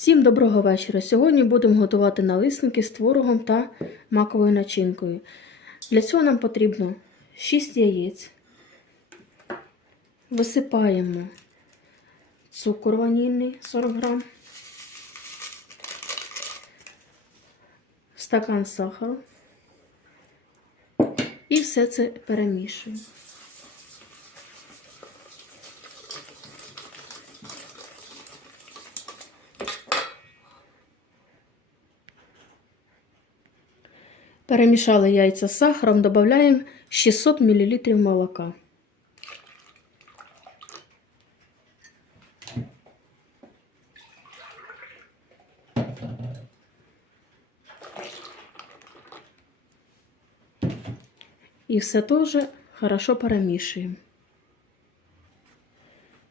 Всім доброго вечора. Сьогодні будемо готувати налисники з творогом та маковою начинкою. Для цього нам потрібно 6 яєць. Висипаємо цукор ванільний 40 грам, стакан сахару і все це перемішуємо. Перемішали яйця з сахаром, додаємо 600 мл молока. І все теж хорошо перемішуємо.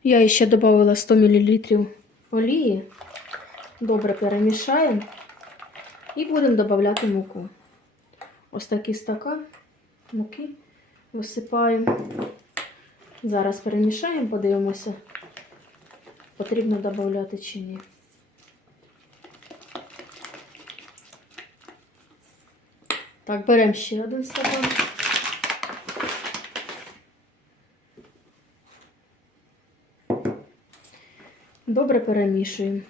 Я ще додала 100 мл олії. Добре перемішаємо і будемо додавати муку. Ось такий стакан муки висипаємо. Зараз перемішаємо, подивимося, потрібно додати чи ні. Так, беремо ще один стакан. Добре перемішуємо.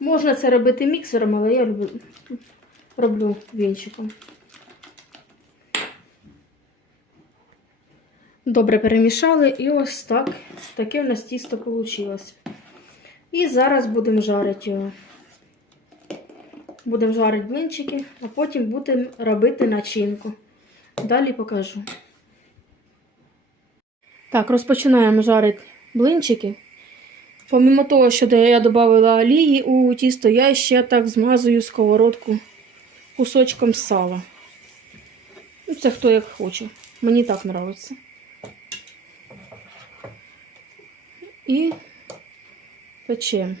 Можна це робити міксером, але я люблю роблю вінчиком. Добре перемішали і ось так. Таке в нас тісто вийшло. І зараз будемо жарити його. Будемо жарити блинчики, а потім будемо робити начинку. Далі покажу. Так, розпочинаємо жарити блинчики. Помимо того, що я додала олії у тісто, я ще так змазую сковородку кусочком сала. Ну, це хто як хоче. Мені так подобається. І печемо.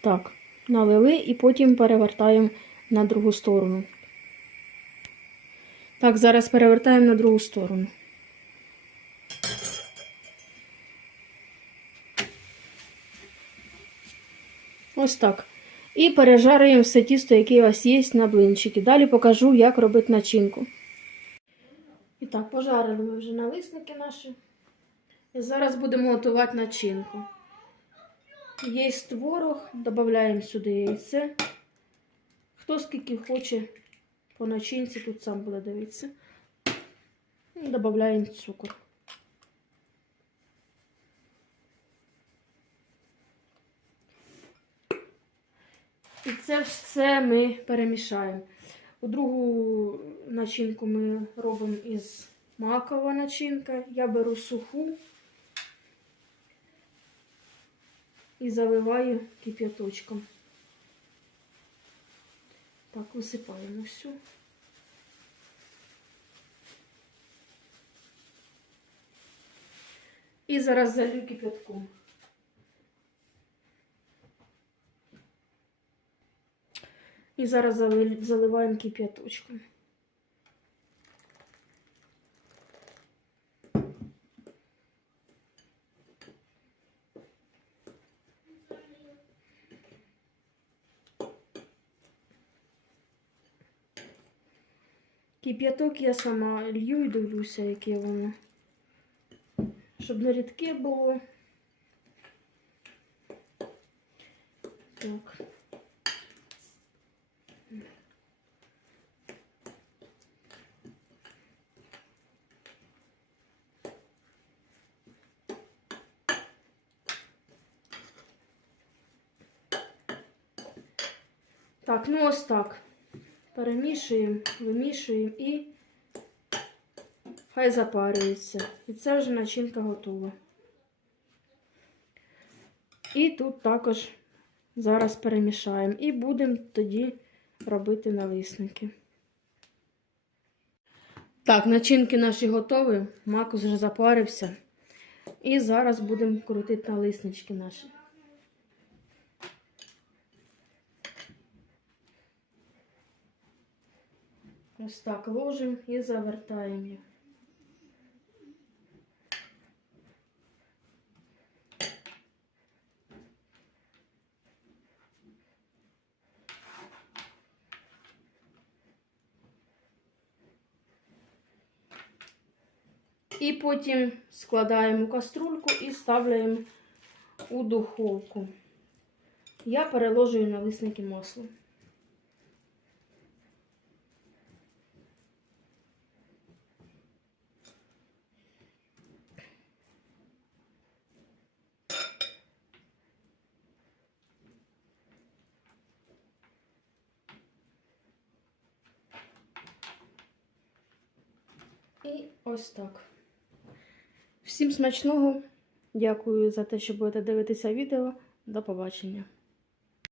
Так, налили і потім перевертаємо на другу сторону. Так, зараз перевертаємо на другу сторону. Ось так. І пережарюємо все тісто, яке у вас є на блинчики. Далі покажу, як робити начинку. І так, пожарили ми вже налисники наші. І зараз будемо готувати начинку. Є творог, додаємо сюди яйце. Хто скільки хоче по начинці, тут сам буде дивитися. Додаємо цукор. І це все ми перемішаємо. У другу начинку ми робимо із макова начинка. Я беру суху і заливаю кип'яточком. Так, висипаємо всю. І зараз залью кип'ятком. І зараз заливаємо кип'яточком. Кип'яток я сама лью і дивлюся, яке воно. Щоб не рідке було. Так. Так, ну ось так. Перемішуємо, вимішуємо і хай запарюється. І це вже начинка готова. І тут також зараз перемішаємо. І будемо тоді робити налисники. Так, начинки наші готові. Макус вже запарився. І зараз будемо крутити налиснички наші. Ось так ложимо і завертаємо їх. І потім складаємо каструльку і ставляємо у духовку. Я переложую налисники масла. І ось так. Всім смачного. Дякую за те, що будете дивитися відео. До побачення.